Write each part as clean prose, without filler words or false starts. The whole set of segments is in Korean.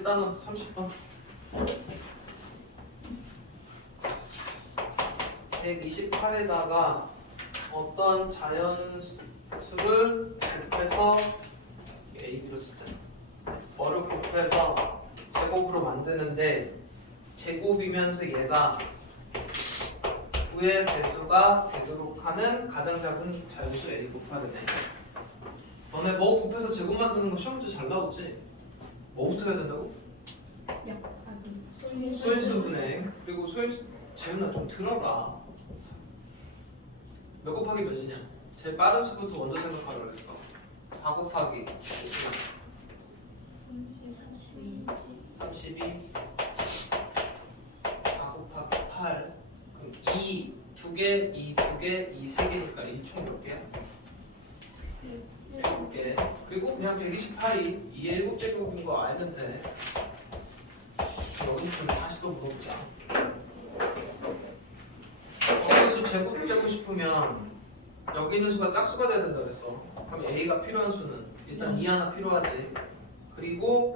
일단은 30번 128에다가 어떤 자연수를 곱해서 A, B로 쓰자. 뭐를 곱해서 제곱으로 만드는데 제곱이면서 얘가 9의 배수가 되도록 하는 가장 작은 자연수 A 곱하기네. 너네 뭐 곱해서 제곱 만드는 거 시험 문제 잘 나오지? 뭐부터 해야 된다고? 소인수분해. 그리고 소인수 재훈아 좀 들어라. 몇 곱하기 몇이냐? 제일 빠른 수부터 먼저 생각하라고 그랬어. 4 곱하기 32 4 곱하기 8 그럼 2 2개 2 2개 2 3개니까 이 총 몇 개야? 7개. 그리고 그냥 128이 2의 7제곱인 거 알면 돼. 여기 좀 다시 또 물어보자. 어떤 수 제곱되고 싶으면 여기 있는 수가 짝수가 돼야 된다 그랬어. 그럼 A가 필요한 수는 일단 2 하나 필요하지. 그리고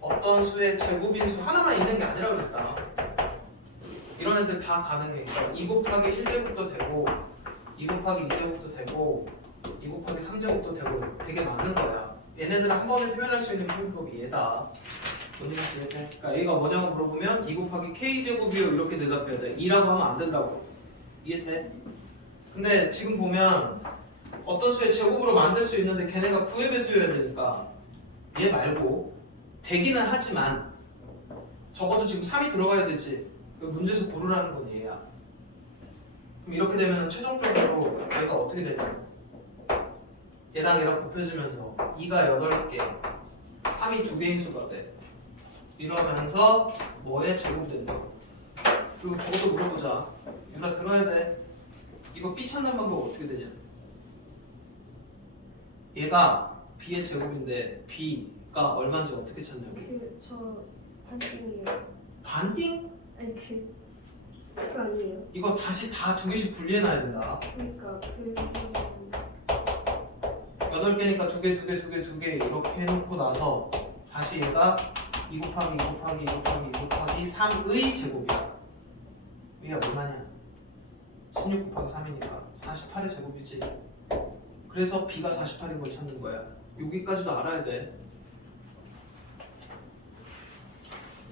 어떤 수의 제곱인 수 하나만 있는 게 아니라 그랬다. 이런 애들 다 가능해. 그러니까 2 곱하기 1제곱도 되고 2 곱하기 2제곱도 되고 2 곱하기 3제곱도 되고 되게 많은 거야. 얘네들은 한 번에 표현할 수 있는 표현법이 얘다. 뭔지 이해돼? 그러니까 A가 뭐냐고 물어보면 2 곱하기 K제곱이요 이렇게 대답해야 돼. 2라고 하면 안 된다고. 이해돼? 근데 지금 보면 어떤 수의 제곱으로 만들 수 있는데 걔네가 9의 배수여야 되니까 얘 말고 되기는 하지만 적어도 지금 3이 들어가야 되지. 문제에서 고르라는 건 얘야. 그럼 이렇게 되면 최종적으로 얘가 어떻게 되냐? 얘랑 얘랑 곱해지면서 2가 8개, 3이 2개인 수가 돼. 이러면서 뭐의 제곱 된다고. 그리고 저것도 물어보자. 유나 들어야 돼. 이거 B 찾는 방법 어떻게 되냐? 얘가 B의 제곱인데 B가 얼마인지 어떻게 찾냐고. 저 반띵이에요. 반띵? 아니 그거 아니에요. 이거 다시 다 2개씩 분리해놔야 된다. 그러니까 8개니까 2개 이렇게 해놓고 나서 다시 얘가 2 곱하기 2 곱하기 2 곱하기 2 곱하기 3의 제곱이야. 얘가 얼마냐? 16 곱하기 3이니까 48의 제곱이지. 그래서 B가 48인 걸 찾는 거야. 여기까지도 알아야 돼.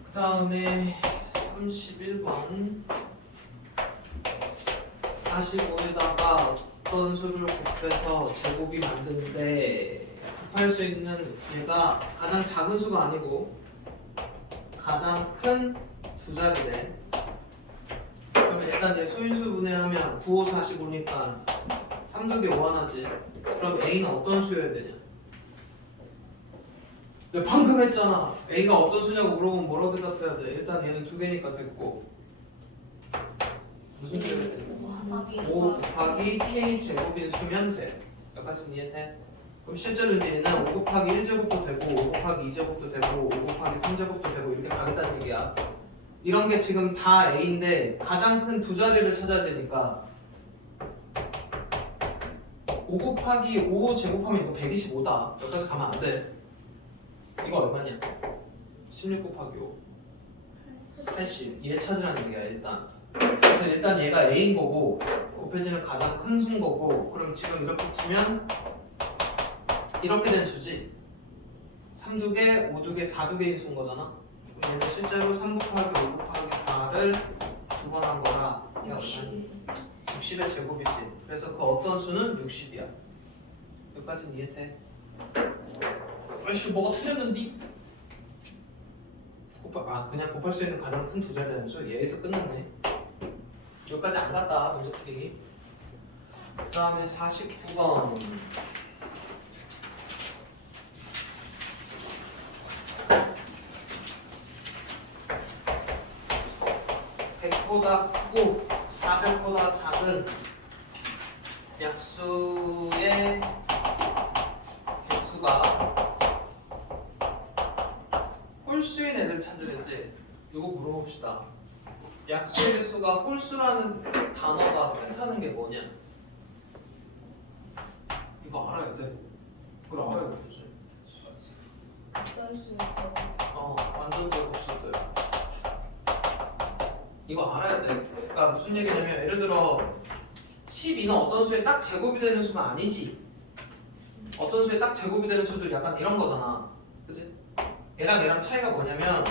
그 다음에 31번 45에다가 어떤 수를 곱해서 제곱이 만드는데 곱할 수 있는 얘가 가장 작은 수가 아니고 가장 큰 두 자리네. 그러면 일단 얘 소인수 분해하면 9, 5, 45니까 3, 2개 5 하나지. 그럼 A는 어떤 수여야 되냐? 내가 방금 했잖아. A가 어떤 수냐고 물어보면 뭐라고 대답해야 돼? 일단 얘는 2개니까 됐고 무슨 수여야 돼? 5 곱하기 K 제곱인 수면 돼. 여기까지는 이해돼? 그럼 실제로 이제 얘는 5 곱하기 1제곱도 되고 5 곱하기 2제곱도 되고 5 곱하기 3제곱도 되고 이렇게 가겠다는 얘기야. 이런 게 지금 다 A인데 가장 큰 두 자리를 찾아야 되니까 5 곱하기 5 제곱하면 이거 125다. 여기까지 가면 안 돼. 이거 얼마냐? 16 곱하기 5 80. 얘 찾으라는 얘기야 일단. 그래서 일단 얘가 A인 거고 곱해지는 가장 큰 수인 거고 그럼 지금 이렇게 치면 이렇게 된 수지. 3, 2개, 5, 2개, 4, 2개인 수인 거잖아. 그럼 얘는 실제로 3 곱하기 5 곱하기 4를 두 번 한 거라 얘가 얼마냐? 60의 제곱이지. 그래서 그 어떤 수는 60이야. 여기까지는 이해돼? 아이씨 뭐가 틀렸는디? 그냥 곱할 수 있는 가장 큰 두 자리라는 수 얘에서 끝났네. 여기까지 안 갔다 문제풀이. 그 다음에 49번 100보다 크고 400보다 작은 약수의 개수가 홀수인 애들 찾으래지. 이거 물어봅시다. 약수의 개수가 홀수라는 단어가 뜻하는 게 뭐냐? 이거 알아야 돼. 그걸 알아야 되지. 어떤 수의 제곱? 완전 제곱수들. 이거 알아야 돼. 그러니까 무슨 얘기냐면 예를 들어 12는 어떤 수의 딱 제곱이 되는 수가 아니지. 어떤 수의 딱 제곱이 되는 수들 약간 이런 거잖아. 그지? 얘랑 차이가 뭐냐면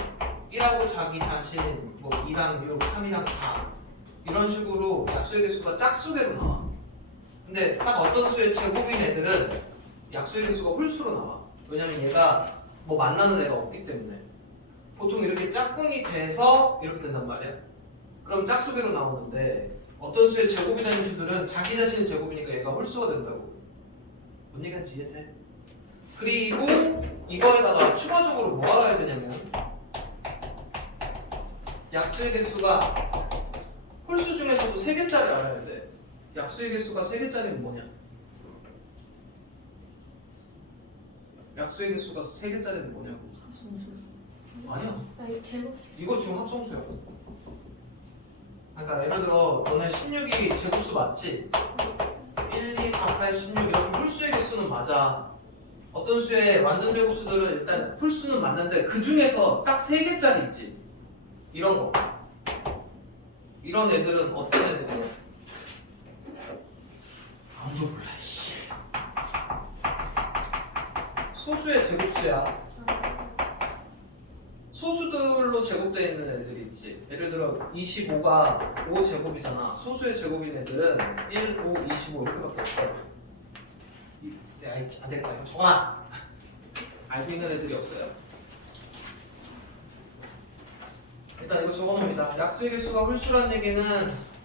1하고 자기 자신, 뭐 2랑 6, 3이랑 4 이런 식으로 약수의 개수가 짝수대로 나와. 근데 딱 어떤 수의 제곱인 애들은 약수의 개수가 홀수로 나와. 왜냐면 얘가 뭐 만나는 애가 없기 때문에. 보통 이렇게 짝꿍이 돼서 이렇게 된단 말이야. 그럼 짝수계로 나오는데 어떤 수의 제곱이 되는 수들은 자기 자신의 제곱이니까 얘가 홀수가 된다고. 뭔 얘기인지 이해돼? 그리고 이거에다가 추가적으로 뭐 알아야 되냐면 약수의 개수가 홀수 중에서도 3개짜리 알아야 돼. 약수의 개수가 3개짜리는 뭐냐? 약수의 개수가 3개짜리는 뭐냐고? 합성수. 아니야. 아니 제곱. 이거 지금 합성수야. 그러니까 예를 들어 너네 16이 제곱수 맞지? 1, 2, 4, 8, 16 이렇게 홀수의 개수는 맞아. 어떤 수의 완전 제곱수들은 일단 홀수는 맞는데 그 중에서 딱 3개짜리 있지. 이런 거. 이런 애들은 어떤 애들이야? 아무도 몰라. 소수의 제곱수야. 소수들로 제곱되어 있는 애들이 있지. 예를 들어 25가 5제곱이잖아. 소수의 제곱인 애들은 1, 5, 25 이렇게밖에 없어. 안 되겠다. 이거 적어놔. 알고 있는 애들이 없어요. 일단 이거 적어놓습니다. 약수의 개수가 홀수란 얘기는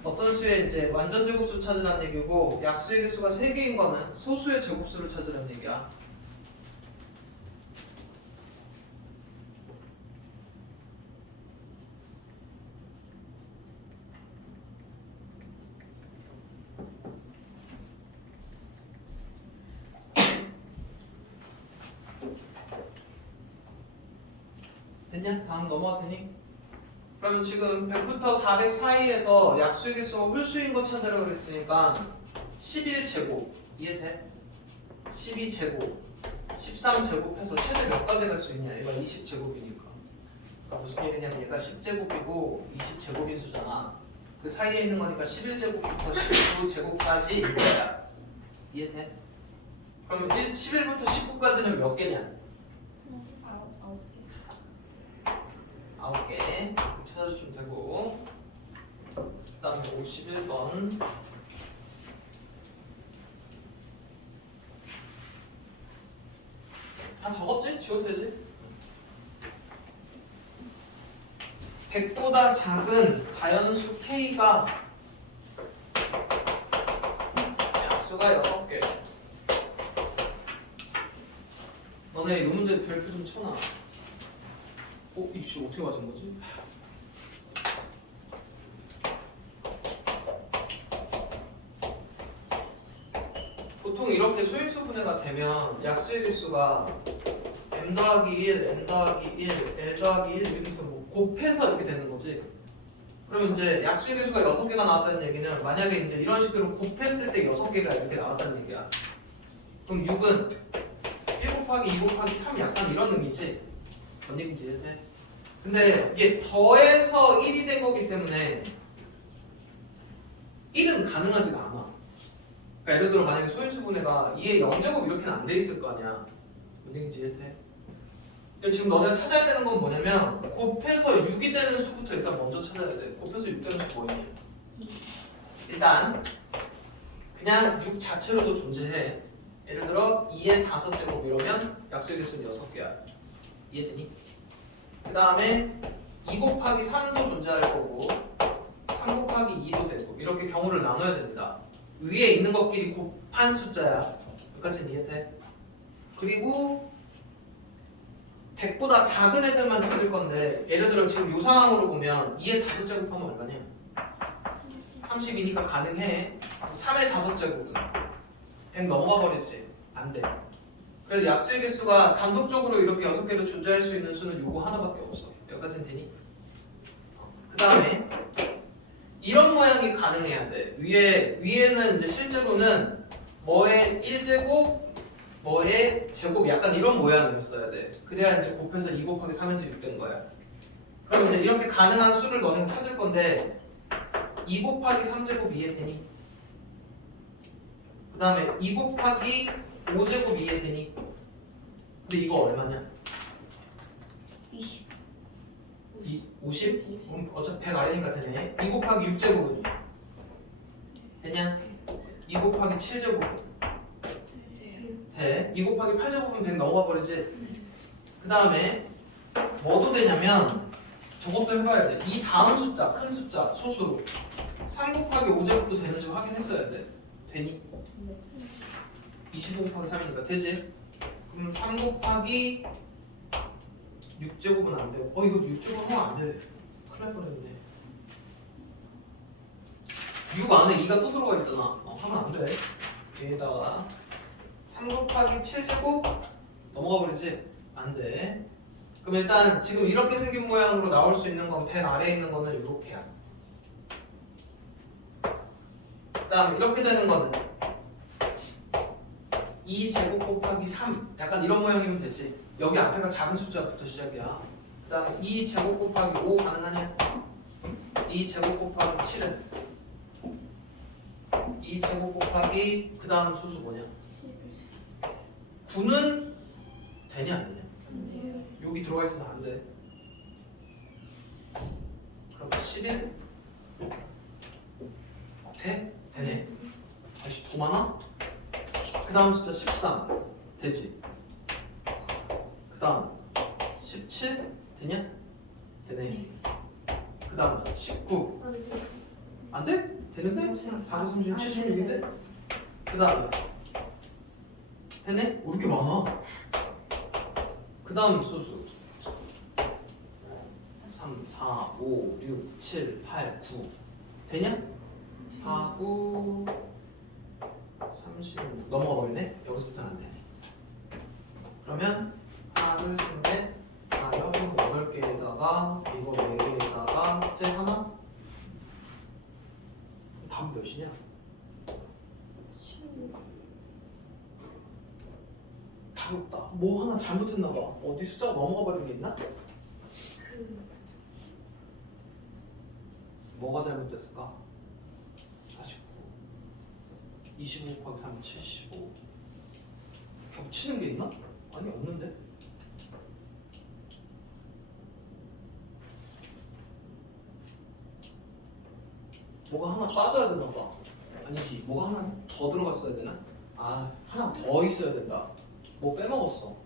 어떤 수의 이제 완전 제곱수 찾으란 얘기고, 약수의 개수가 3개인 거는 소수의 제곱수를 찾으란 얘기야. 됐냐? 다음 넘어가도 되니? 그러면 지금 100부터 400 사이에서 약수의 개수가 홀수인 거 찾으라고 그랬으니까 11제곱 이해돼? 12제곱 13제곱 해서 최대 몇 가지 갈 수 있냐? 얘가 20제곱이니까. 그러니까 무슨 얘기냐면 얘가 10제곱이고 20제곱인 수잖아. 그 사이에 있는 거니까 11제곱부터 19제곱까지 이거야. 이해돼? 그럼 11부터 19까지는 몇 개냐? 9개 찾아주시면 되고, 그 다음에 51번 다 적었지? 지워도 되지? 100보다 작은 자연수 K가 약수가 6개. 너네 이 문제 별표 좀 쳐놔. 이씨 어떻게 맞은 거지? 보통 이렇게 소인수 분해가 되면 약수의 개수가 m 더하기 1, n 더하기 1, l 더하기 1 이렇게 해서 뭐 곱해서 이렇게 되는 거지. 그럼 이제 약수의 개수가 6개가 나왔다는 얘기는 만약에 이제 이런 식으로 곱했을 때 6개가 이렇게 나왔다는 얘기야. 그럼 6은 1 곱하기 2 곱하기 3 약간 이런 의미지. 뭔 얘기인지 이해돼? 근데 이게 더해서 1이 된 거기 때문에 1은 가능하지가 않아. 그러니까 예를 들어 만약에 소인수 분해가 2의 0제곱 이렇게는 안 돼 있을 거 아니야. 뭔 얘기인지 이해돼? 근데 지금 너네가 찾아야 되는 건 뭐냐면 곱해서 6이 되는 수부터 일단 먼저 찾아야 돼. 곱해서 6 되는 수 뭐였냐? 일단 그냥 6 자체로도 존재해. 예를 들어 2의 5제곱 이러면 약수의 개수는 6개야. 이해되니? 그 다음에 2 곱하기 3도 존재할 거고 3 곱하기 2도 되고 이렇게 경우를 나눠야 됩니다. 위에 있는 것끼리 곱한 숫자야. 여기까지는 이해돼? 그리고 100보다 작은 애들만 찾을 건데 예를 들어 지금 이 상황으로 보면 2의 5제곱하면 얼마냐? 30이니까 가능해. 3의 5제곱은 100 넘어가 버리지. 안 돼. 그래서 약수의 개수가 단독적으로 이렇게 6개로 존재할 수 있는 수는 요거 하나밖에 없어. 여기까지는 되니? 그 다음에 이런 모양이 가능해야 돼. 위에는 이제 실제로는 뭐의 1제곱 뭐의 제곱 약간 이런 모양으로 써야 돼. 그래야 이제 곱해서 2 곱하기 3에서 6 된 거야. 그럼 이제 이렇게 가능한 수를 너네가 찾을 건데 2 곱하기 3제곱 이해되니? 그 다음에 2 곱하기 5제곱 이해되니? 근데 이거 얼마냐? 20. 50? 그럼 어차피 100 아래니까 되네. 2 곱하기 6제곱은? 되냐? 2 곱하기 7제곱은? 돼. 2 곱하기 8제곱은 100 넘어가 버리지? 그 다음에 뭐도 되냐면 저것도 해봐야 돼. 이 다음 숫자, 큰 숫자, 소수 3 곱하기 5제곱도 되는지 확인했어야 돼. 되니? 25 곱하기 3이니까 되지? 그럼 3 곱하기 6제곱은 안 돼. 이거 6제곱 하면 안 돼. 큰일 날 뻔했네. 6 안에 2가 또 들어가 있잖아. 하면 안 돼. 여기다가 3 곱하기 7제곱 넘어가 버리지? 안 돼. 그럼 일단 지금 이렇게 생긴 모양으로 나올 수 있는 건 100 아래에 있는 거는 이렇게야. 그 다음에 이렇게 되는 거는 2제곱 곱하기 3 약간 이런 모양이면 되지. 여기 앞에가 작은 숫자부터 시작이야. 그 다음에 2제곱 곱하기 5 가능하냐? 2제곱 곱하기 7은 2제곱 곱하기 그 다음 수수 뭐냐? 9는 되냐 안 되냐? 여기 들어가 있어서 안 돼. 그럼 11 돼? 되네. 아이씨 더 많아? 그 다음 숫자 13 되지? 그 다음 17 되냐? 되네. 그 다음 19 안 돼? 되는데? 4, 36, 76인데? 그 다음에 되네? 왜 이렇게 많아? 그 다음 수수 3, 4, 5, 6, 7, 8, 9 되냐? 4, 9 36 넘어가 버리네? 여기서부터는 안 되네. 그러면 하나, 둘, 셋, 넷, 4, 6, 8개에다가 이거 4개에다가 쟤 하나? 답 몇이냐? 답이 없다. 뭐 하나 잘못했나 봐. 어디 숫자가 넘어가 버린 게 있나? 뭐가 잘못됐을까? 49 25 곱하기 3 75 겹치는 게 있나? 아니 없는데? 뭐가 하나 빠져야 되나 봐. 아니지, 뭐가 하나 더 들어갔어야 되나? 아, 하나 더 있어야 된다. 뭐 빼먹었어.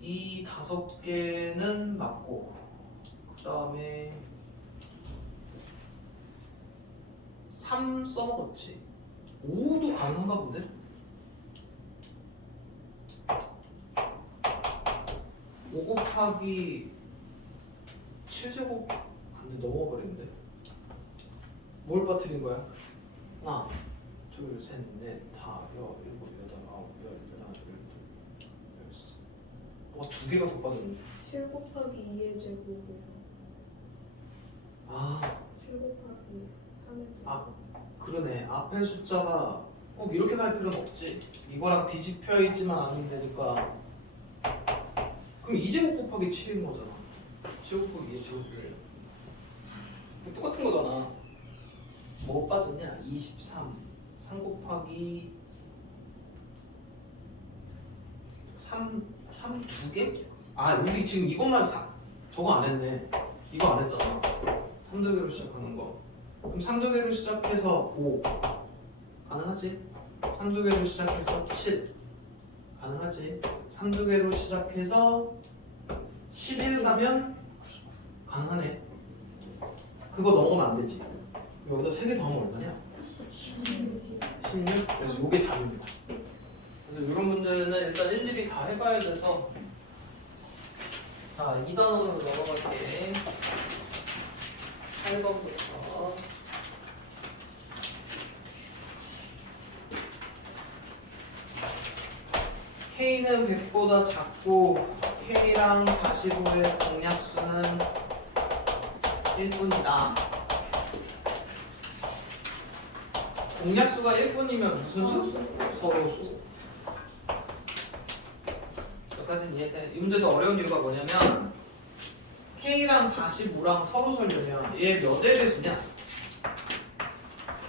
이 5개는 맞고, 그 다음에 3 써먹었지. 5도 가능한가 본데? 5 곱하기 7제곱 안돼 넘어가 버리는데. 뭘 빠뜨린 거야? 하나, 둘, 셋, 넷, 다, 여, 일곱, 여덟, 아홉, 열, 열하나, 열둘, 열세. 뭐가 2개가 더 빠졌는데. 7 곱하기 2의 제곱이요. 아, 7 곱하기 3의 제곱. 아, 그러네. 앞에 숫자가 꼭 이렇게 갈 필요는 없지. 이거랑 뒤집혀 있지만 않으면 되니까. 그럼 2제곱 곱하기 7인 거잖아. 7 곱하기 2의 제곱을. 똑같은 거잖아. 뭐가 빠졌냐? 23 3 곱하기 3 2개? 아 우리 지금 이것만 저거 안 했네. 이거 안 했잖아. 3두개로 시작하는 거. 그럼 3두개로 시작해서 5 가능하지? 3두개로 시작해서 7 가능하지? 3두개로 시작해서 11 가면 가능하네. 그거 넘어가면 안 되지. 여기다 3개 더하면 얼마냐? 16. 그래서 요게 답입니다. 그래서 이런 문제는 일단 일일이 다 해봐야 돼서 자 2단원으로 넘어갈게. 8번부터 K는 100보다 작고 K랑 45의 공약수는 1분이다. 공약수가 1분이면 무슨 수? 서로수. 여기까지는 이해돼. 이 문제도 어려운 이유가 뭐냐면 K랑 45랑 서로 설려면 얘 몇 의 배수냐?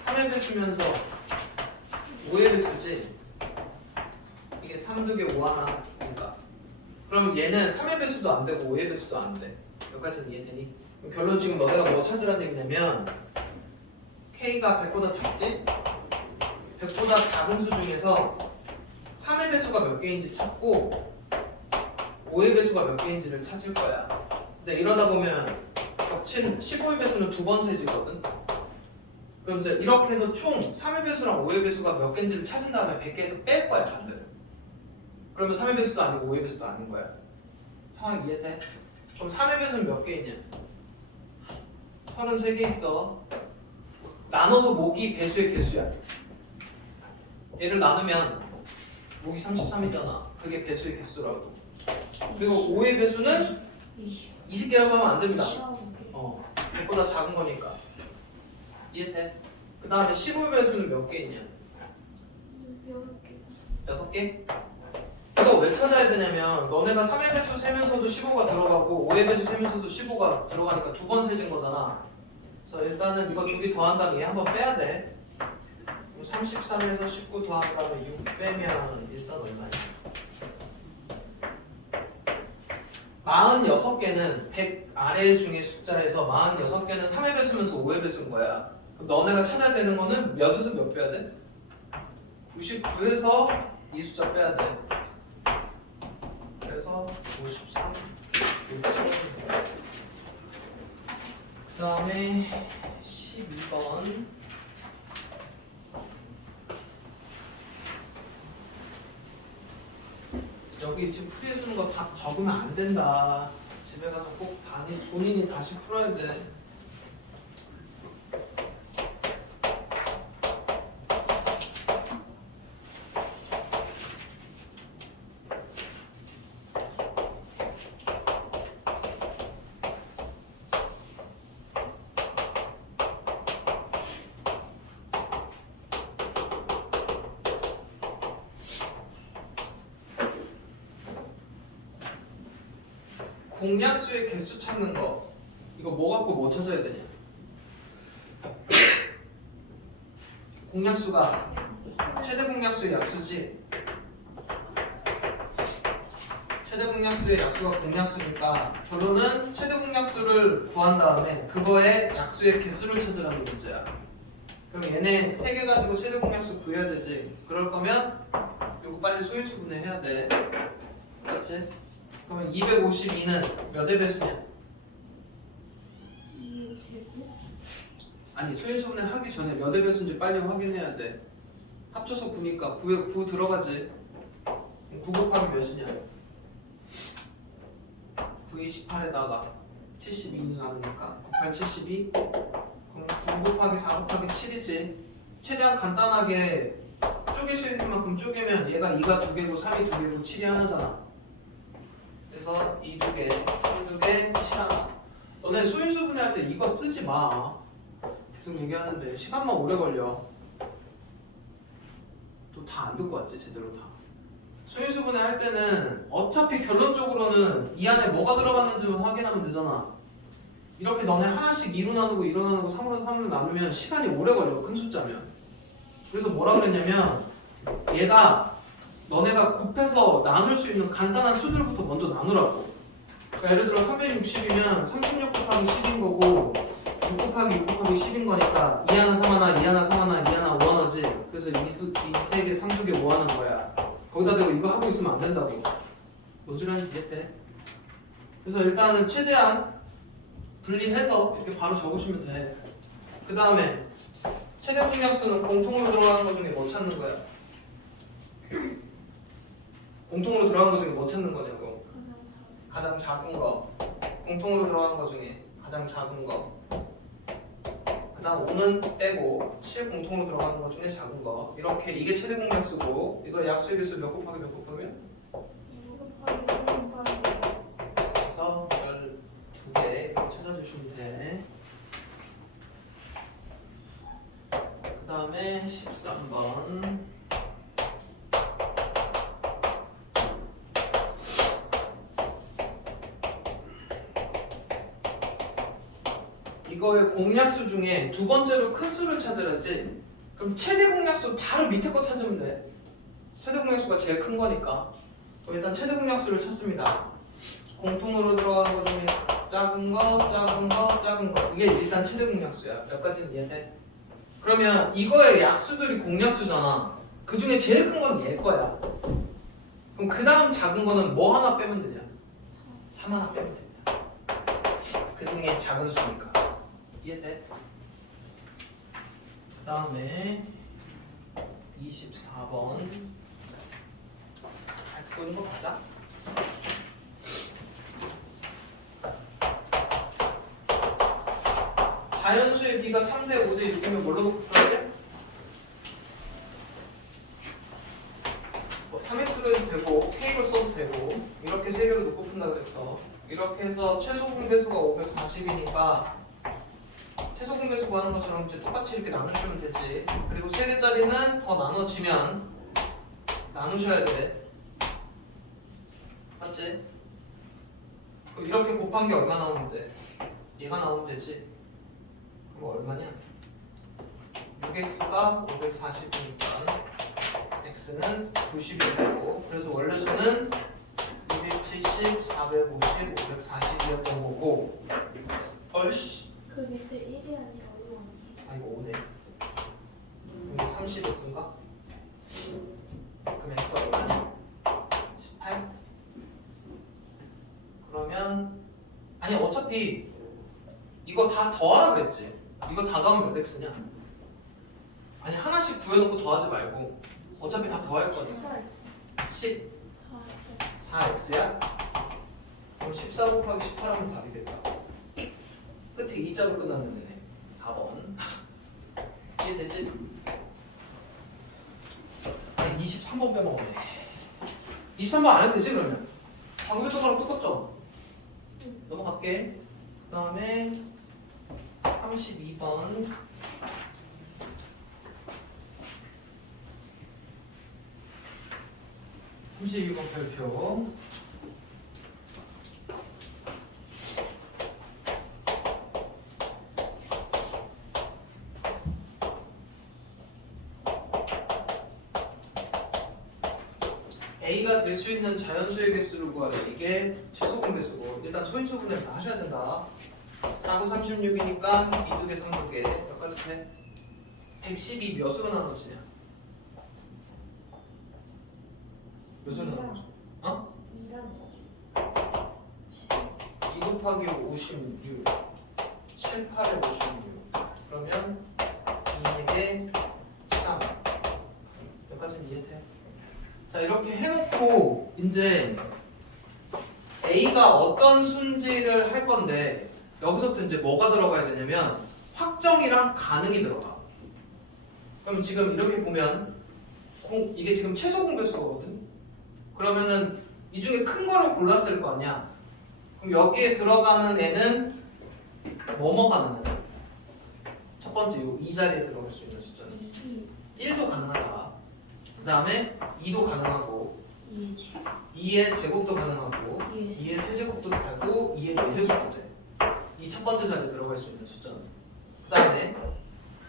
3의 배수면서 5의 배수지. 이게 3, 2개 5 하나니까. 그러면 얘는 3의 배수도 안 되고 5의 배수도 안 돼. 여기까지는 이해되니? 그럼 결론 지금 너네가 뭐 찾으라는 얘기냐면 K가 100보다 작지? 100보다 작은 수 중에서 3의 배수가 몇 개인지 찾고 5의 배수가 몇 개인지를 찾을 거야. 근데 이러다 보면 겹친 15의 배수는 두 번 세지거든. 그럼 이제 이렇게 해서 총 3의 배수랑 5의 배수가 몇 개인지를 찾은 다음에 100개에서 뺄 거야, 반대로. 그러면 3의 배수도 아니고 5의 배수도 아닌 거야. 상황 이해돼? 그럼 3의 배수는 몇 개이냐? 33개 있어. 나눠서 목이 배수의 개수야. 얘를 나누면 목이 33이잖아. 그게 배수의 개수라고. 그리고 5의 배수는 20개라고 하면 안 됩니다. 100보다 작은 거니까. 이해돼? 그 다음에 15의 배수는 몇 개 있냐? 6개? 이거 왜 찾아야 되냐면 너네가 3의 배수 세면서도 15가 들어가고 5의 배수 세면서도 15가 들어가니까 두 번 세진 거잖아. 그래서 일단은 이거 둘이 더한 다음에 얘 한번 빼야 돼. 33에서 19 더한 다음에 6 빼면 일단 얼마야? 46개는 100 아래 중에 숫자에서 46개는 3의 배수면서 5의 배수인 거야. 그럼 너네가 찾아야 되는 거는 몇에서 몇 빼야 돼? 99에서 이 숫자 빼야 돼. 그래서 53, 6천. 그 다음에 12번. 여기 지금 풀이해주는 거 다 적으면 안 된다. 집에 가서 꼭 본인이 다시 풀어야 돼. 공약수의 개수 찾는 거 이거 뭐 갖고 뭐 찾아야 되냐? 공약수가 최대 공약수의 약수지. 최대 공약수의 약수가 공약수니까 결론은 최대 공약수를 구한 다음에 그거의 약수의 개수를 찾으라는 문제야. 그럼 얘네 3개 가지고 최대 공약수 구해야 되지. 그럴 거면 이거 빨리 소인수분해 해야 돼. 맞지? 그러면 252는 몇의 배수냐? 2의 제곱? 아니 소인수분해 하기 전에 몇의 배수인지 빨리 확인해야 돼. 합쳐서 9니까 9에 9 들어가지. 9 곱하기 몇이냐? 9 28에다가 72 나오니까 98 72. 그럼 9 곱하기 4 곱하기 7이지. 최대한 간단하게 쪼갤 수 있는 만큼 쪼개면 얘가 2가 2개고 3이 2개고 7이 하나잖아. 그래서 2 2개, 3 2개, 7 하나. 너네 소인수분해 할 때 이거 쓰지 마. 계속 얘기하는데 시간만 오래 걸려. 또 다 안 듣고 왔지 제대로 다. 소인수분해 할 때는 어차피 결론적으로는 이 안에 뭐가 들어갔는지만 확인하면 되잖아. 이렇게 너네 하나씩 2로 나누고 2로 나누고 3으로 3으로 나누면 시간이 오래 걸려. 큰 숫자면. 그래서 뭐라 그랬냐면 얘가 너네가 곱해서 나눌 수 있는 간단한 수들부터 먼저 나누라고. 그러니까 예를 들어 360이면 36 곱하기 10인 거고 6 곱하기 6 곱하기 10인 거니까 2 하나 3 하나 2 하나 3 하나 2 하나 5 하나지. 그래서 이 3개 3, 2개 5 하는 거야. 거기다 대고 이거 하고 있으면 안 된다고. 뭔 소리 하는지 이해돼? 그래서 일단은 최대한 분리해서 이렇게 바로 적으시면 돼. 그 다음에 최대 공약수는 공통으로 들어가는 것 중에 뭐 찾는 거야? 공통으로 들어간 것 중에 뭐 찾는 거냐고? 가장 작은 거. 공통으로 들어간 것 중에 가장 작은 거. 그 다음 5는 빼고 7 공통으로 들어가는 것 중에 작은 거. 이렇게 이게 최대 공약수고 이거 약수의 개수 몇 곱하기 몇 곱하기면? 2 곱하기 3 곱하기 그래서 12개 찾아주시면 돼. 그 다음에 이거의 공약수 중에 두 번째로 큰 수를 찾으라지. 그럼 최대 공약수 바로 밑에 거 찾으면 돼. 최대 공약수가 제일 큰 거니까. 그럼 일단 최대 공약수를 찾습니다. 공통으로 들어가는 거 중에 작은 거, 작은 거, 작은 거. 이게 일단 최대 공약수야. 여기까지는 이해돼? 그러면 이거의 약수들이 공약수잖아. 그 중에 제일 큰 건 얘 거야. 그럼 그 다음 작은 거는 뭐 하나 빼면 되냐? 3 하나 빼면 됩니다. 그 중에 작은 수니까. 이해돼? 그 다음에 24번 잘 끄는 거 가자. 자연수의 b가 3대 5대 6이면 뭘로 놓고 풀어야 돼? 3x로 해도 되고 k로 써도 되고 이렇게 세 개로 놓고 푼다 그랬어. 이렇게 해서 최소 공배수가 540이니까 최소 공배수 구하는 것처럼 이제 똑같이 이렇게 나누시면 되지. 그리고 세 개짜리는 더 나눠지면 나누셔야 돼. 맞지? 그럼 이렇게 곱한 게 얼마 나오면 돼? 얘가 나오면 되지. 그럼 얼마냐? 6x가 540이니까 x는 90이 되고 그래서 원래 수는 270, 450, 540이었던 거고 얼씨 그 밑에 1이 아니라 5원이. 아 이거 5네 여기 30x인가? 그럼 x 얼마냐? 18? 그러면 아니 어차피 이거 다 더하라 그랬지. 이거 다 더하면 몇 x냐? 아니 하나씩 구해놓고 더하지 말고 어차피 다 더할 거잖아. 14x야? 그럼 14 곱하기 18하면 답이 됐다. 끝에 2자로 끝나면 되네. 4번 이해되지? 아니 23번 빼먹었네. 23번 안 해도 되지 그러면? 방금 했던 거랑 똑같죠? 넘어갈게. 그 다음에 32번 32번 별표. A가 될 수 있는 자연수의 개수를 구하래. 이게 최소공배수고 일단 소인수분해를 다 하셔야 된다. 4, 9, 36이니까 2두 개, 3두 개. 몇 가지 돼? 112 몇으로 나눠지냐? 몇으로 나눠져? 어? 2 곱하기 56 7, 8에 56 그러면 2에게 3 여기까지는 이해돼? 자 이렇게 해놓고 이제 A가 어떤 수인지를 할 건데 여기서부터 이제 뭐가 들어가야 되냐면 확정이랑 가능이 들어가. 그럼 지금 이렇게 보면 이게 지금 최소 공배수거든. 그러면은 이 중에 큰 거를 골랐을 거 아니야. 그럼 여기에 들어가는 애는 뭐뭐 가능하냐? 첫 번째 이 자리에 들어갈 수 있는 숫자는 1도 가능하다. 그 다음에 2도 가능하고 2의 제곱도 가능하고 2의 세제곱도 되고 2의 4제곱도 돼. 이 첫 번째 자리에 들어갈 수 있는 숫자는. 그 다음에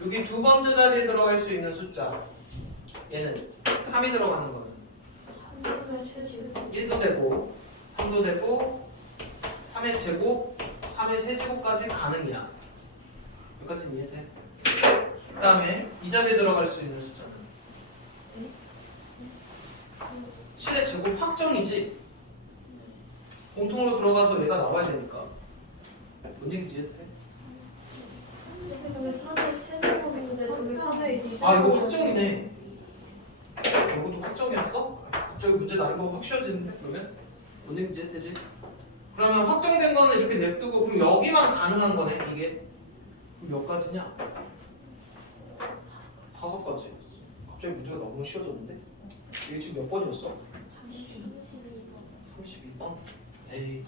여기 두 번째 자리에 들어갈 수 있는 숫자 얘는 3이 들어가는 거는 1도 되고 3도 되고 3의 제곱, 3의 세제곱까지 가능이야. 여기까지는 이해돼? 그 다음에 이 자리에 들어갈 수 있는 숫자는 7의 제곱 확정이지. 공통으로 들어가서 얘가 나와야 되니까. 뭔 얘기인지 이해돼? 근데 3의 세제곱인데 저기 3의 2제곱. 아 이거 확정이네. 이것도 확정이었어? 갑자기 문제 나이가 확 쉬워지는데 그러면? 뭔 얘기인지 이해되지? 그러면 확정된 거는 이렇게 냅두고 그럼 여기만 가능한 거네 이게. 그럼 몇 가지냐? 5가지. 갑자기 문제가 너무 쉬워졌는데? 이게 지금 몇 번이었어? 32번? 에이.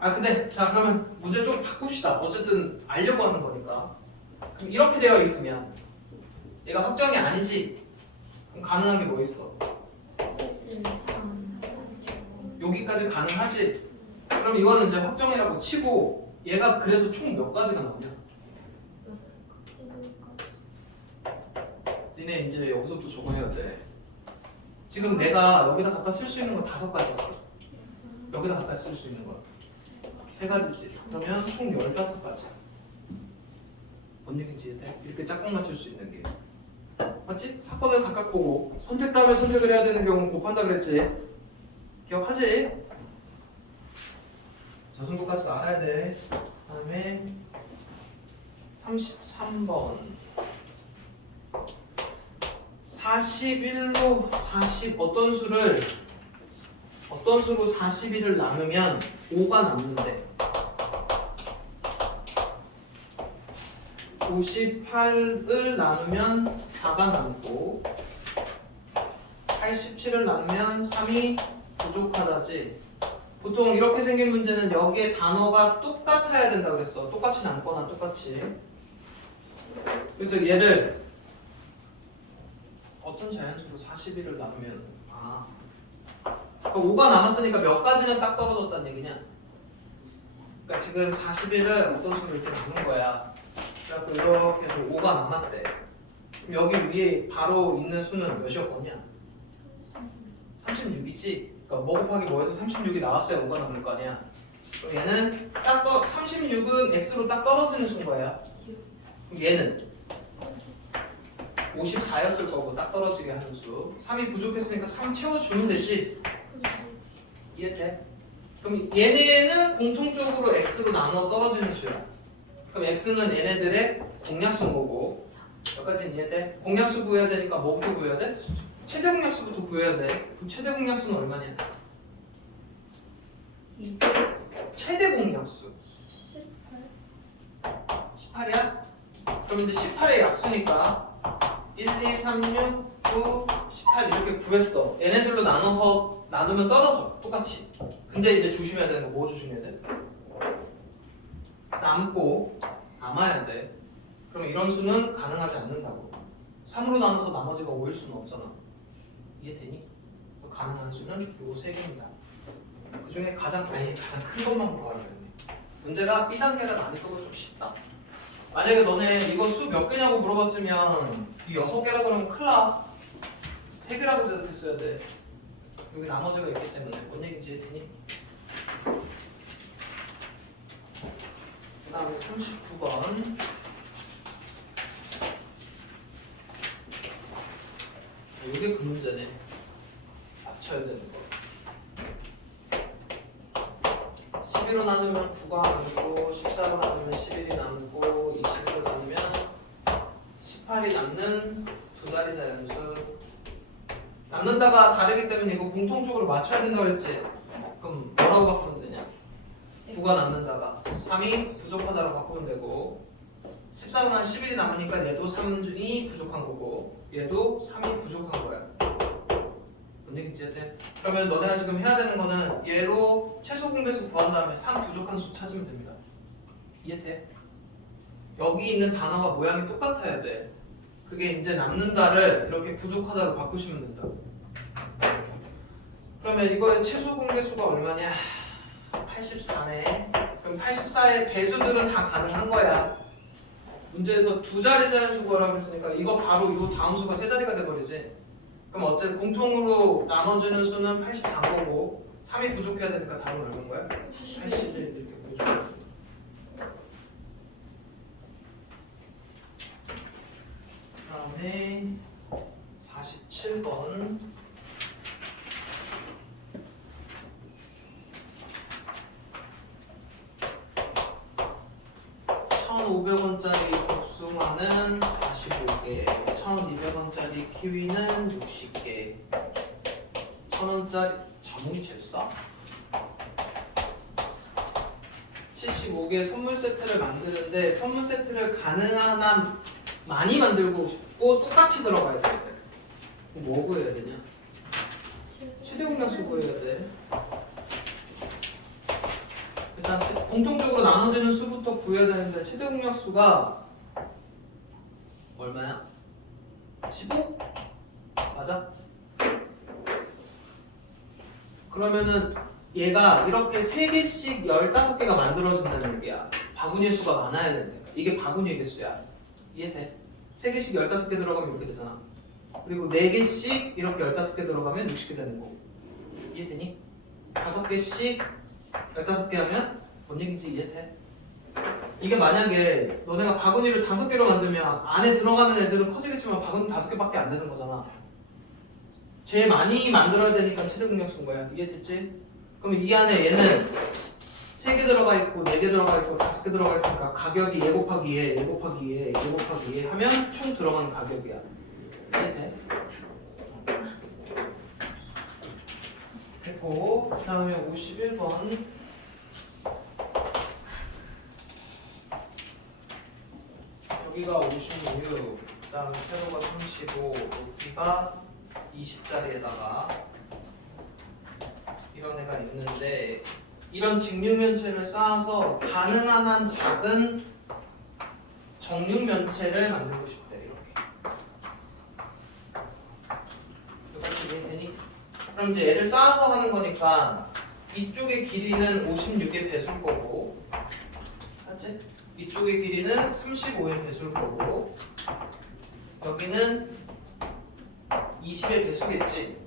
아 근데 자 그러면 문제 좀 바꿉시다. 어쨌든 알려고 하는 거니까. 그럼 이렇게 되어 있으면 얘가 확정이 아니지? 그럼 가능한 게 뭐 있어? 여기까지 가능하지? 그럼 이거는 이제 확정이라고 치고 얘가 그래서 총 몇 가지가 나오냐? 니네 이제 여기서부터 적어야 돼. 지금 내가 여기다 갖다 쓸 수 있는 거 5가지 있어. 여기다 갖다 쓸 수 있는 거 3가지지. 그러면 총 15가지. 뭔 얘기인지 이해돼? 이렇게 짝꿍 맞출 수 있는 게. 맞지? 사건을 각각 보고 선택 다음에 선택을 해야 되는 경우는 곱한다 그랬지? 기억하지? 저 정도까지 알아야 돼. 다음에 33번 41로 40 어떤 수로 41을 나누면 5가 남는데 58을 나누면 4가 남고 87을 나누면 3이 부족하다지. 보통 이렇게 생긴 문제는 여기에 단어가 똑같아야 된다 그랬어. 똑같이 남거나 똑같이. 그래서 얘를 어떤 자연수로 41을 나누면 그러니까 5가 남았으니까 몇 가지는 딱 떨어졌다는 얘기냐? 그러니까 지금 41을 어떤 수로 이렇게 나눈 거야. 그래갖고 이렇게 해서 5가 남았대. 그럼 여기 위에 바로 있는 수는 몇이었거냐? 36이지. 그러니까 뭐 곱하기 뭐에서 36이 나왔어야 5가 남을 거 아니야. 그럼 얘는 36은 x로 딱 떨어지는 수인 거야. 그럼 얘는 54였을 거고 딱 떨어지게 하는 수. 3이 부족했으니까 3 채워주면 되지. 이해돼? 그럼 얘네는 공통적으로 x로 나눠 떨어지는 수야. 그럼 x는 얘네들의 공약수인 거고. 여기까지 이해돼? 공약수 구해야 되니까 뭐부터 구해야 돼? 최대 공약수부터 구해야 돼. 그럼 최대 공약수는 얼마냐? 최대 공약수 18이야? 그럼 이제 18의 약수니까 1, 2, 3, 6, 9, 18 이렇게 구했어. 얘네들로 나눠서 나누면 떨어져. 똑같이. 근데 이제 조심해야 되는 거 뭐 조심해야 돼? 남아야 돼. 그럼 이런 수는 가능하지 않는다고. 3으로 나눠서 나머지가 5일 수는 없잖아. 이해되니? 그래서 가능한 수는 요 3개입니다. 그 중에 가장 큰 것만 구하라 그랬네. 문제가 B단계라 난이도가 좀 쉽다. 만약에 너네 이거 수 몇 개냐고 물어봤으면 이 6개라고 그러면 큰일 나. 3개라고 대답했어야 돼. 여기 나머지가 있기 때문에 뭔 얘기인지 이해되니? 그 다음에 39번 이게 그 문제네. 맞춰야 되는 거. 11로 나누면 9가 남고 14로 나누면 11이 남고 20로 나누면 18이 남는 두 자리 자연수. 남는다가 다르기 때문에 이거 공통적으로 맞춰야 된다고 했지. 그럼 뭐라고 바꾸면 되냐? 9가 남는다가 3이 부족하다로 바꾸면 되고 14로 난 11이 남으니까 얘도 3준이 부족한 거고 얘도 3이 부족한 거야. 뭔 얘기인지 이해돼? 그러면 너네가 지금 해야 되는 거는 얘로 최소 공배수 구한 다음에 3 부족한 수 찾으면 됩니다. 이해돼? 여기 있는 단어가 모양이 똑같아야 돼. 그게 이제 남는다를 이렇게 부족하다로 바꾸시면 된다. 그러면 이거의 최소 공배수가 얼마냐? 84네. 그럼 84의 배수들은 다 가능한 거야. 문제에서 두 자리 자연수 구하라고 했으니까 이거 바로 이 다음 수가 세 자리가 돼버리지. 그럼 어쨌든 공통으로 나눠주는 수는 84인 거고 3이 부족해야 되니까 답은 얼마인 거야? 81 이렇게 보여줘. 다음에 47번 1,500원짜리 복숭아는 45개, 1,200원짜리 키위는 60개, 1,000원짜리 자몽이 제일 싸? 75개 선물 세트를 만드는데 선물 세트를 가능한 한 많이 만들고 싶고 똑같이 들어가야 돼. 뭐 구해야 되냐? 최대 공약수 구해야 돼. 일단 공통적으로 나눠지는 수부터 구해야 되는데 최대 공약수가 얼마야? 15? 맞아? 그러면은 얘가 이렇게 3개씩 15개가 만들어진다는 얘기야. 바구니의 수가 많아야 된다. 이게 바구니의 개수야. 이해돼? 3개씩 15개 들어가면 이렇게 되잖아. 그리고 4개씩 이렇게 15개 들어가면 60개 되는 거고. 이해되니? 5개씩 15개 하면 뭔 얘기인지 이해돼? 이게 만약에 너네가 바구니를 5개로 만들면 안에 들어가는 애들은 커지겠지만 바구니 5개밖에 안 되는 거잖아. 제일 많이 만들어야 되니까 최대 공약수인 거야. 이해됐지? 그럼 이 안에 얘는 3개 들어가 있고 4개 들어가 있고 5개 들어가 있으니까 가격이 얘 곱하기 얘, 얘 곱하기 얘, 얘 곱하기 얘 하면 총 들어가는 가격이야. 이해돼? 됐고 그 다음에 51번 여기가 56, 그 다음에 세로가 35, 높이가 20짜리에다가 이런 애가 있는데 이런 직육면체를 쌓아서 가능한 한 작은 정육면체를 만들고 싶대. 이렇게. 이것도 이해되니? 그럼 이제 얘를 쌓아서 하는 거니까 이쪽의 길이는 56의 배수일 거고, 알지? 이쪽의 길이는 35의 배수일 거고, 여기는 20의 배수겠지.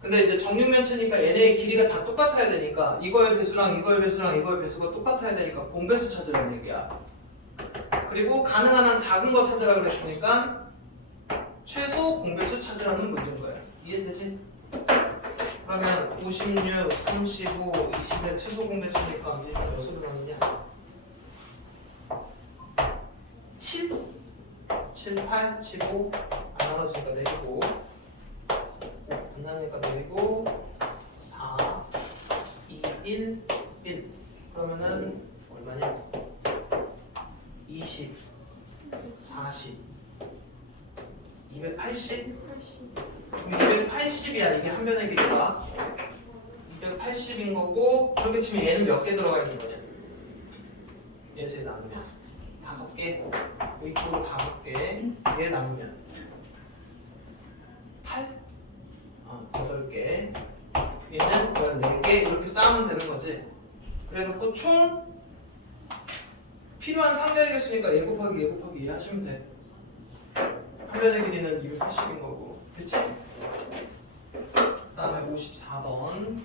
근데 이제 정육면체니까 얘네의 길이가 다 똑같아야 되니까 이거의 배수랑 이거의 배수랑 이거의 배수가 똑같아야 되니까 공배수 찾으라는 얘기야. 그리고 가능한 한 작은 거 찾으라 그랬으니까 최소 공배수 찾으라는 문제인 거야. 이해되지? 그러면 56, 35, 20의 최소 공배수니까 이제 몇으로 나누냐? 7, 7, 8, 15 안 나눠지니까 내리고 안 나누니까 내리고 4, 2, 1, 1 그러면은 얼마냐? 20, 40, 280? 그럼 280이야 이게 한 변의 길이가 280인 거고 그렇게 치면 얘는 몇 개 들어가 있는 거냐? 얘에서 나누면 5개 이쪽으로 5개 얘 나누면 8? 8개 얘는 14개 이렇게 쌓으면 되는 거지. 그래놓고 총 필요한 상자의 개수니까 얘 곱하기 얘 곱하기 얘 하시면 돼. 한 변의 길이는 280인 거고 그치? 그 다음에 54번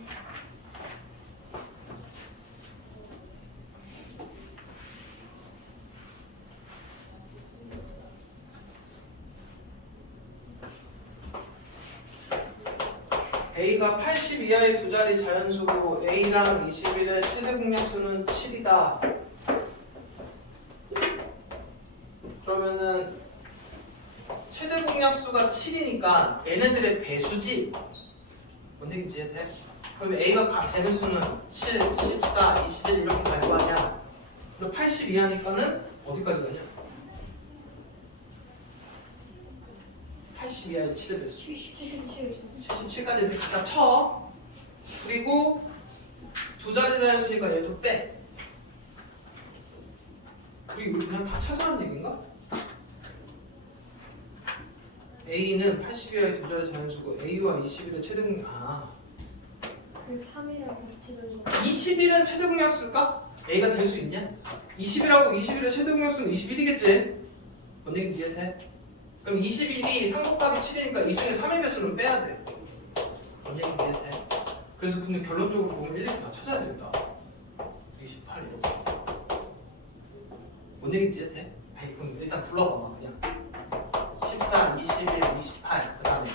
A가 80 이하의 두 자리 자연수고 A랑 21의 최대 공약수는 7이다. 그러면은 최대 공약수가 7이니까 얘네들의 배수지? 뭔 얘기인지 이해돼? 그럼 A가 되는 수는 7, 14, 21 이렇게 갈 거 아니야? 그럼 80 이하니까는 어디까지 가냐? 80 이하의 7의 배수 77까지 이렇게 갖다 쳐. 그리고 두 자리 자연수니까 얘도 빼. 그리고 우리 그냥 다 찾으라는 얘기인가? A는 80 이하의 두 자리 자연수고 A와 21의 최대 공약 그 3이랑 겹치는 거. 21은 최대 공약수일까? A가 될 수 있냐? 20이라고 21의 최대 공약수는 21이겠지? 뭔 얘기인지 이해돼? 그럼 21이 3 곱하기 7이니까 이 중에 3의 배수는 빼야 돼. 뭔 얘기인지 이해돼? 그래서 근데 결론적으로 보면 1, 2 다 찾아야 된다. 28 이렇게. 뭔 얘기인지 이해돼? 아니 그럼 일단 불러봐봐 그냥. 14, 21, 28 그 다음에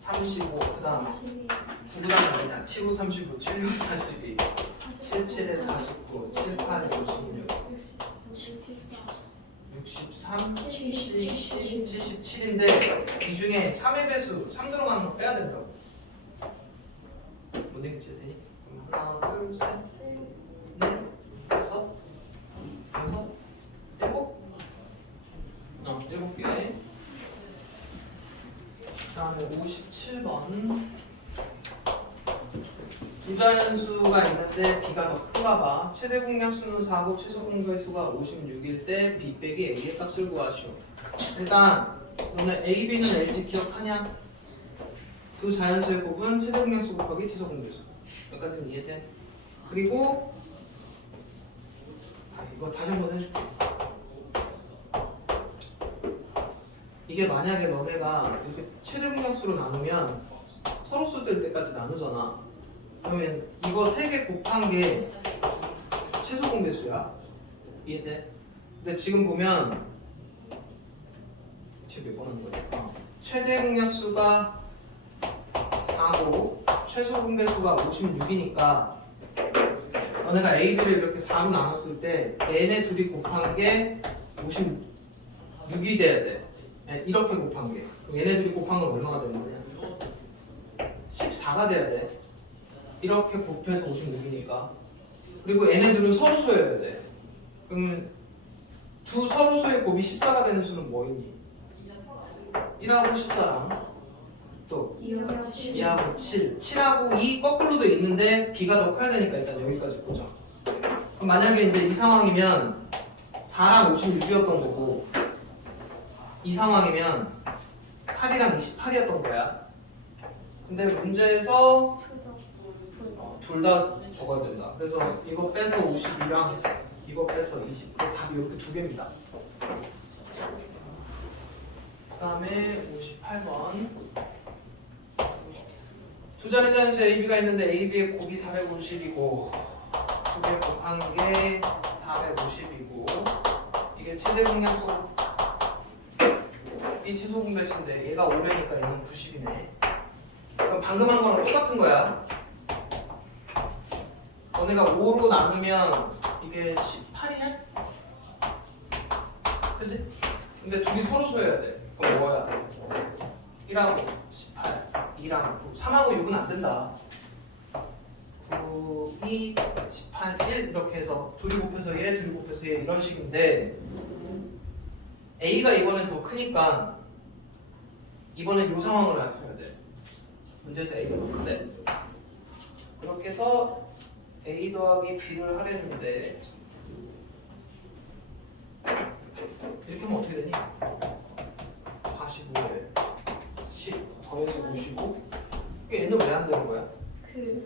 35 그 다음에 9 그 다음에 아니냐 7, 5, 35, 7, 6, 42 7, 7에 49 7, 8에 56 63, 70, 77인데 이 중에 3의 배수 3 들어가는 거 빼야 된다고. 뭔 얘기인지 되니? 그럼 하나, 둘, 셋, 넷, 다섯, 여섯, 일곱? 7개. 그 다음에 57번 부자연수가 있는데 B가 더 큰가 봐. 최대 공약수는 4고 최소 공배수가 56일 때 B 빼기 A의 값을 구하시오. 일단 너네 A, B는 LG 기억하냐? 두 자연수의 곱은 최대 공약수 곱하기 최소 공배수. 여기까지는 이해돼? 그리고 이거 다시 한번 해줄게. 이게 만약에 너네가 이렇게 최대 공약수로 나누면 서로 될 때까지 나누잖아. 그러면 이거 3개 곱한 게 최소 공배수야. 이해돼? 근데 지금 보면 지금 몇 번 하는 거야? 최대 공약수가 4고 최소 공배수가 56이니까 너네가 A, B를 이렇게 4로 나눴을 때 얘네 둘이 곱한 게 56이 돼야 돼. 네, 이렇게 곱한 게. 그럼 얘네 둘이 곱한 건 얼마가 되는 거냐? 14가 돼야 돼. 이렇게 곱해서 56이니까. 그리고 얘네 둘은 서로소여야 돼. 그럼 두 서로소의 곱이 14가 되는 수는 뭐 있니? 1하고 14랑 또 2하고 7. 7하고 2 거꾸로도 있는데 B가 더 커야 되니까 일단 여기까지 보자. 그럼 만약에 이제 이 상황이면 4랑 56이었던 거고 이 상황이면 8이랑 28이었던 거야. 근데 문제에서 둘 다 적어야 된다. 그래서 이거 빼서 52랑 이거 빼서 20. 답이 이렇게 두 개입니다. 그 다음에 58번. 두 자리 자연수 AB가 있는데 AB의 곱이 450이고 두 개 곱한 게 450이고 이게 최대 공약수 이 최소 공배수인데 얘가 5래니까 얘는 90이네. 그럼 방금 한 거랑 똑같은 거야. 너네가 5로 나누면 이게 18이냐? 그치? 근데 둘이 서로 소해야 돼. 그럼 뭐야? 1하고 18, 2랑 9, 3하고 6은 안 된다. 9, 2, 18, 1 이렇게 해서 둘이 곱해서 얘, 둘이 곱해서 얘 이런 식인데 A가 이번엔 더 크니까 이번엔 이 상황으로 하셔야 돼. 문제에서 A가 더 큰데 그렇게 해서 A 더하기 B를 하려는데 이렇게 하면 어떻게 되니? 45에 10 더해서 55 이게 얘는 왜 안 되는 거야? 그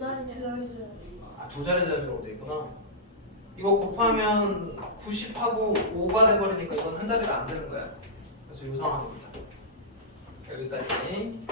아, 두 자리 자연수라고 돼 있구나. 이거 곱하면 90하고 5가 돼버리니까 이건 한 자리가 안 되는 거야. 그래서 이 상황입니다. 여기까지.